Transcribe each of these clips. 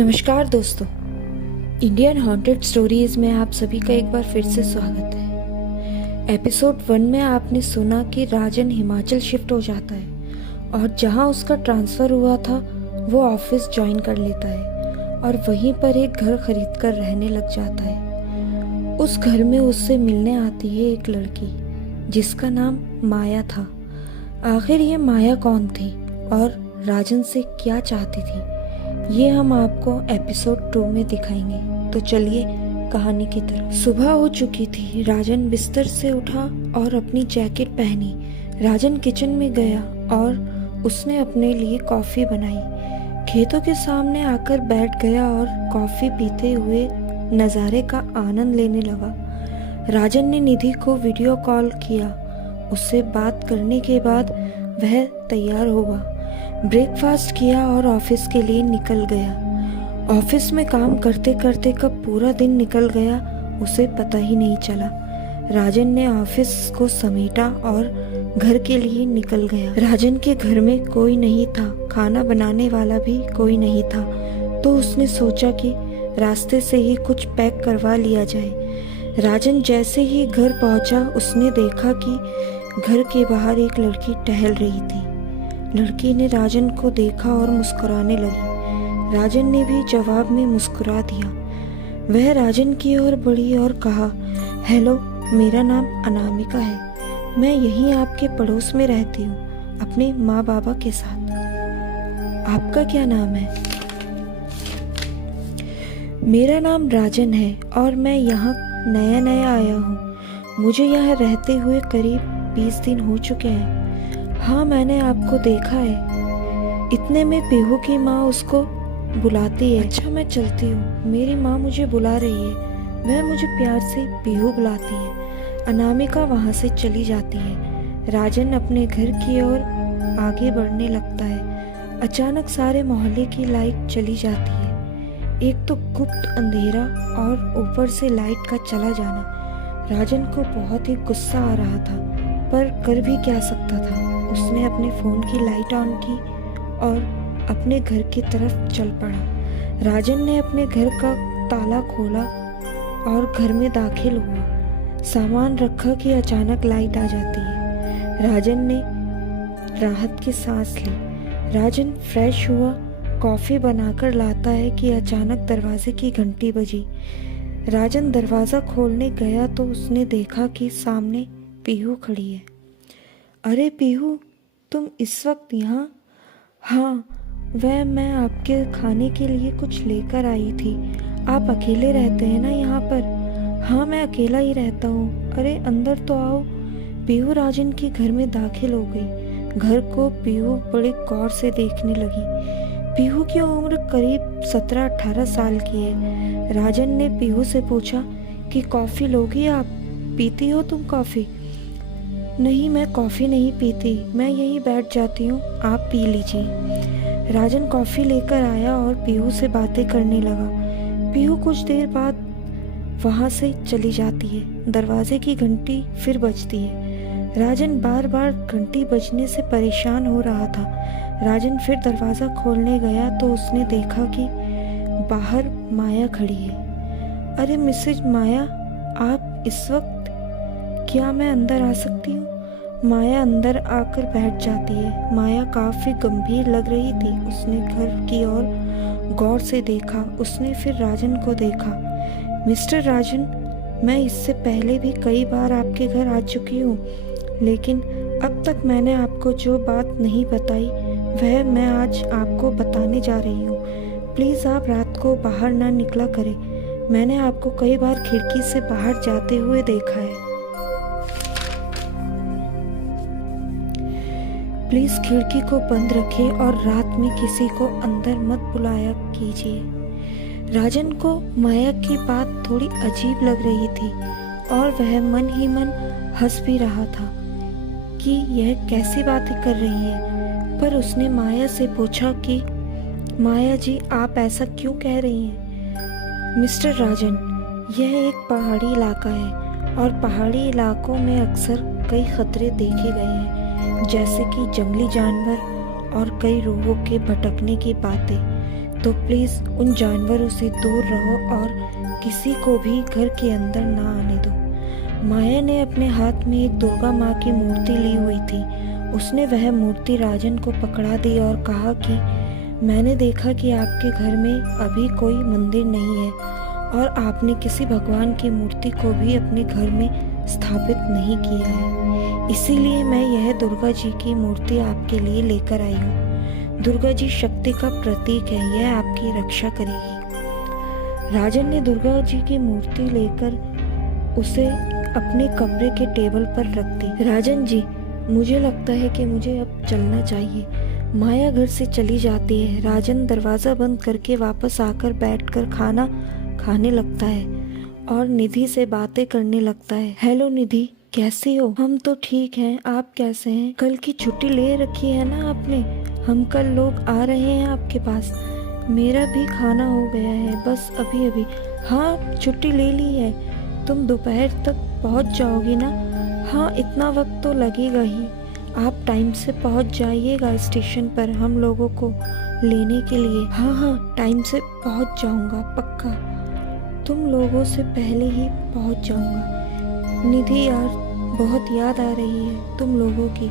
नमस्कार दोस्तों, Indian haunted stories में आप सभी का एक बार फिर से स्वागत है। एपिसोड 1 में आपने सुना कि राजन हिमाचल शिफ्ट हो जाता है और जहां उसका ट्रांसफ़र हुआ था वो ऑफिस ज्वाइन कर लेता है और वहीं पर एक घर खरीद कर रहने लग जाता है। उस घर में उससे मिलने आती है एक लड़की जिसका नाम माया था। आखिर ये माया कौन थी और राजन से क्या चाहती थी, ये हम आपको एपिसोड 2 में दिखाएंगे। तो चलिए कहानी की तरफ। सुबह हो चुकी थी। राजन बिस्तर से उठा और अपनी जैकेट पहनी। राजन किचन में गया और उसने अपने लिए कॉफ़ी बनाई। खेतों के सामने आकर बैठ गया और कॉफ़ी पीते हुए नज़ारे का आनंद लेने लगा। राजन ने निधि को वीडियो कॉल किया। उससे बात करने के बाद वह तैयार हुआ, ब्रेकफास्ट किया और ऑफिस के लिए निकल गया। ऑफिस में काम करते करते कब पूरा दिन निकल गया उसे पता ही नहीं चला। राजन ने ऑफिस को समेटा और घर के लिए निकल गया। राजन के घर में कोई नहीं था, खाना बनाने वाला भी कोई नहीं था, तो उसने सोचा कि रास्ते से ही कुछ पैक करवा लिया जाए। राजन जैसे ही घर पहुंचा उसने देखा कि घर के बाहर एक लड़की टहल रही थी। लड़की ने राजन को देखा और मुस्कुराने लगी। राजन ने भी जवाब में मुस्कुरा दिया। वह राजन की ओर बढ़ी और कहा, हेलो, मेरा नाम अनामिका है। मैं यहीं आपके पड़ोस में रहती हूँ अपने माँ बाबा के साथ। आपका क्या नाम है? मेरा नाम राजन है और मैं यहाँ नया नया आया हूँ। मुझे यहाँ रहते हुए करीब 20 दिन हो चुके हैं। हाँ, मैंने आपको देखा है। इतने में पीहू की माँ उसको बुलाती है। अच्छा, मैं चलती हूँ, मेरी माँ मुझे बुला रही है। वह मुझे प्यार से पीहू बुलाती है। अनामिका वहाँ से चली जाती है। राजन अपने घर की ओर आगे बढ़ने लगता है। अचानक सारे मोहल्ले की लाइट चली जाती है। एक तो गुप्त अंधेरा और ऊपर से लाइट का चला जाना। राजन को बहुत ही गुस्सा आ रहा था, पर कर भी क्या सकता था। उसने अपने फ़ोन की लाइट ऑन की और अपने घर की तरफ चल पड़ा। राजन ने अपने घर का ताला खोला और घर में दाखिल हुआ। सामान रखा कि अचानक लाइट आ जाती है। राजन ने राहत की सांस ली। राजन फ्रेश हुआ, कॉफ़ी बनाकर लाता है कि अचानक दरवाजे की घंटी बजी। राजन दरवाज़ा खोलने गया तो उसने देखा कि सामने पीहू खड़ी है। अरे पीहू, तुम इस वक्त यहाँ? हाँ, मैं आपके खाने के लिए कुछ लेकर आई थी। आप अकेले रहते हैं ना यहाँ पर? हाँ, मैं अकेला ही रहता हूँ। अरे अंदर तो आओ। पीहू राजन के घर में दाखिल हो गई। घर को पीहू बड़े गौर से देखने लगी। पीहू की उम्र करीब 17-18 साल की है। राजन ने पीहू से पूछा कि कॉफ़ी लोगी आप? पीती हो तुम कॉफ़ी? नहीं, मैं कॉफ़ी नहीं पीती, मैं यहीं बैठ जाती हूँ, आप पी लीजिए। राजन कॉफ़ी लेकर आया और पीहू से बातें करने लगा। पीहू कुछ देर बाद वहाँ से चली जाती है। दरवाजे की घंटी फिर बजती है। राजन बार बार घंटी बजने से परेशान हो रहा था। राजन फिर दरवाज़ा खोलने गया तो उसने देखा कि बाहर माया खड़ी है। अरे मिसेज माया, आप इस वक्त? क्या मैं अंदर आ सकती हूँ? माया अंदर आकर बैठ जाती है। माया काफ़ी गंभीर लग रही थी। उसने घर की ओर गौर से देखा। उसने फिर राजन को देखा। मिस्टर राजन, मैं इससे पहले भी कई बार आपके घर आ चुकी हूँ, लेकिन अब तक मैंने आपको जो बात नहीं बताई वह मैं आज आपको बताने जा रही हूँ। प्लीज़ आप रात को बाहर ना निकला करें। मैंने आपको कई बार खिड़की से बाहर जाते हुए देखा है। प्लीज़ खिड़की को बंद रखें और रात में किसी को अंदर मत बुलाया कीजिए। राजन को माया की बात थोड़ी अजीब लग रही थी और वह मन ही मन हंस भी रहा था कि यह कैसी बातें कर रही है। पर उसने माया से पूछा कि माया जी, आप ऐसा क्यों कह रही हैं? मिस्टर राजन, यह एक पहाड़ी इलाका है और पहाड़ी इलाकों में अक्सर कई खतरे देखे गए हैं, जैसे कि जंगली जानवर और कई रूहों के भटकने की बातें। तो प्लीज़ उन जानवरों से दूर रहो और किसी को भी घर के अंदर ना आने दो। माया ने अपने हाथ में एक दुर्गा माँ की मूर्ति ली हुई थी। उसने वह मूर्ति राजन को पकड़ा दी और कहा कि मैंने देखा कि आपके घर में अभी कोई मंदिर नहीं है और आपने किसी भगवान की मूर्ति को भी अपने घर में स्थापित नहीं किया है, इसीलिए मैं यह दुर्गा जी की मूर्ति आपके लिए लेकर आई हूँ। दुर्गा जी शक्ति का प्रतीक है, यह आपकी रक्षा करेगी। राजन ने दुर्गा जी की मूर्ति लेकर उसे अपने कमरे के टेबल पर रख दी। राजन जी, मुझे लगता है कि मुझे अब चलना चाहिए। माया घर से चली जाती है। राजन दरवाज़ा बंद करके वापस आकर बैठकर खाना खाने लगता है और निधि से बातें करने लगता है। हेलो निधि, कैसी हो? हम तो ठीक हैं, आप कैसे हैं? कल की छुट्टी ले रखी है ना आपने? हम कल लोग आ रहे हैं आपके पास। मेरा भी खाना हो गया है, बस अभी अभी। हाँ, छुट्टी ले ली है। तुम दोपहर तक पहुंच जाओगी ना? हाँ, इतना वक्त तो लगेगा ही। आप टाइम से पहुंच जाइएगा स्टेशन पर हम लोगों को लेने के लिए। हाँ हाँ, टाइम से पहुंच जाऊंगा, पक्का। तुम लोगों से पहले ही पहुंच जाऊंगा। निधि यार, बहुत याद आ रही है तुम लोगों की।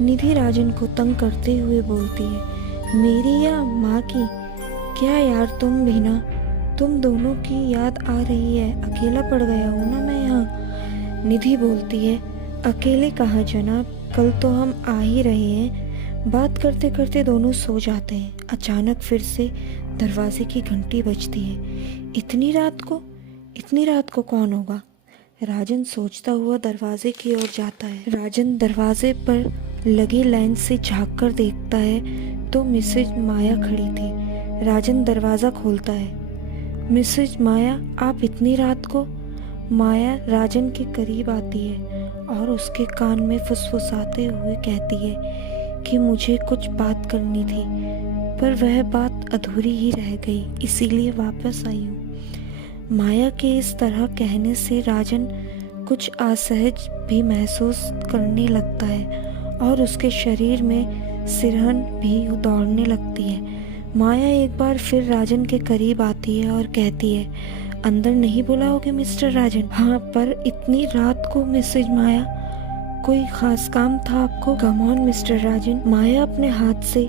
निधि राजन को तंग करते हुए बोलती है। मेरी या माँ की? क्या यार, तुम भी ना, तुम दोनों की याद आ रही है। अकेला पड़ गया हूँ ना मैं यहाँ। निधि बोलती है, अकेले कहाँ जनाब, कल तो हम आ ही रहे हैं। बात करते करते दोनों सो जाते हैं। अचानक फिर से दरवाजे की घंटी बजती है। इतनी रात को कौन होगा? राजन सोचता हुआ दरवाजे की ओर जाता है। राजन दरवाजे पर लगी लाइन से झांक कर देखता है तो मिसेज माया खड़ी थी। राजन दरवाज़ा खोलता है। मिसेज माया, आप इतनी रात को? माया राजन के करीब आती है और उसके कान में फुसफुसाते हुए कहती है कि मुझे कुछ बात करनी थी, पर वह बात अधूरी ही रह गई, इसीलिए वापस आई हूँ। माया के इस तरह कहने से राजन कुछ असहज भी महसूस करने लगता है और उसके शरीर में सिरहन भी दौड़ने लगती है। माया एक बार फिर राजन के करीब आती है और कहती है, अंदर नहीं बुलाओगे मिस्टर राजन? हाँ, पर इतनी रात को मिसेज माया, कोई खास काम था आपको? कम ऑन मिस्टर राजन। माया अपने हाथ से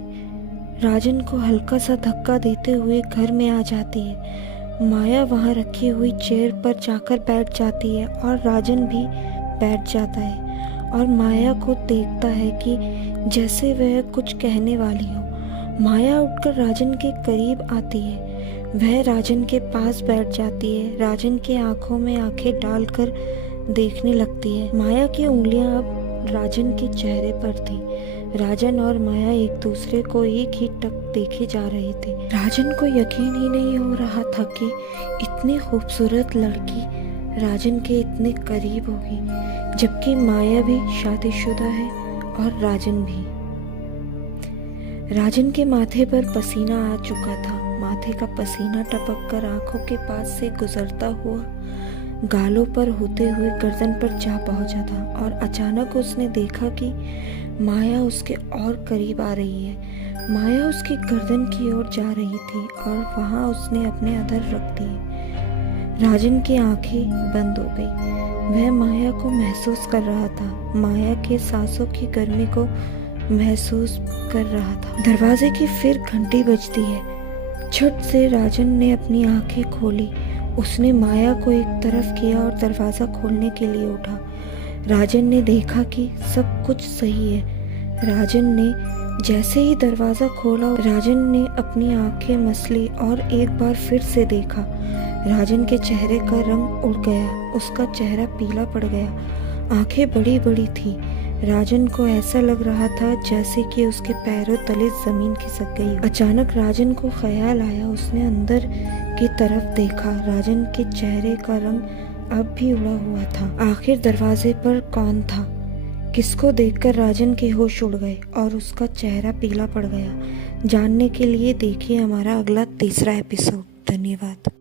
राजन को हल्का सा धक्का देते हुए घर में आ जाती है। माया वहाँ रखी हुई चेयर पर जाकर बैठ जाती है और राजन भी बैठ जाता है और माया को देखता है कि जैसे वह कुछ कहने वाली हो। माया उठकर राजन के करीब आती है। वह राजन के पास बैठ जाती है। राजन के आंखों में आंखें डालकर देखने लगती है। माया की उंगलियां अब राजन के चेहरे पर थी। राजन और माया एक दूसरे को एक ही टक देखे जा रहे थे। राजन को यकीन ही नहीं हो रहा था कि इतनी खूबसूरत लड़की राजन के इतने करीब होगी, जबकि माया भी शादीशुदा है और राजन भी। राजन के माथे पर पसीना आ चुका था। माथे का पसीना टपक कर आंखों के पास से गुजरता हुआ गालों पर होते हुए गर्दन पर जा पहुंचा था और अचानक उसने देखा कि माया उसके और करीब आ रही है। माया उसकी गर्दन की ओर जा रही थी और वहां उसने अपने अधर रख दिए। राजन की आंखें बंद हो गई। वह माया को महसूस कर रहा था, माया के सांसों की गर्मी को महसूस कर रहा था। दरवाजे की फिर घंटी बजती है। झट से राजन ने अपनी आंखें खोली। उसने माया को एक तरफ किया और दरवाज़ा खोलने के लिए उठा। राजन ने देखा कि सब कुछ सही है। राजन ने जैसे ही दरवाज़ा खोला, राजन ने अपनी आंखें मसली और एक बार फिर से देखा। राजन के चेहरे का रंग उड़ गया, उसका चेहरा पीला पड़ गया, आंखें बड़ी बड़ी थी। राजन को ऐसा लग रहा था जैसे कि उसके पैरों तले जमीन खिसक गई। अचानक राजन को ख्याल आया। उसने अंदर की तरफ देखा। राजन के चेहरे का रंग अब भी उड़ा हुआ था। आखिर दरवाजे पर कौन था? किसको देखकर राजन के होश उड़ गए और उसका चेहरा पीला पड़ गया? जानने के लिए देखिए हमारा अगला तीसरा एपिसोड। धन्यवाद।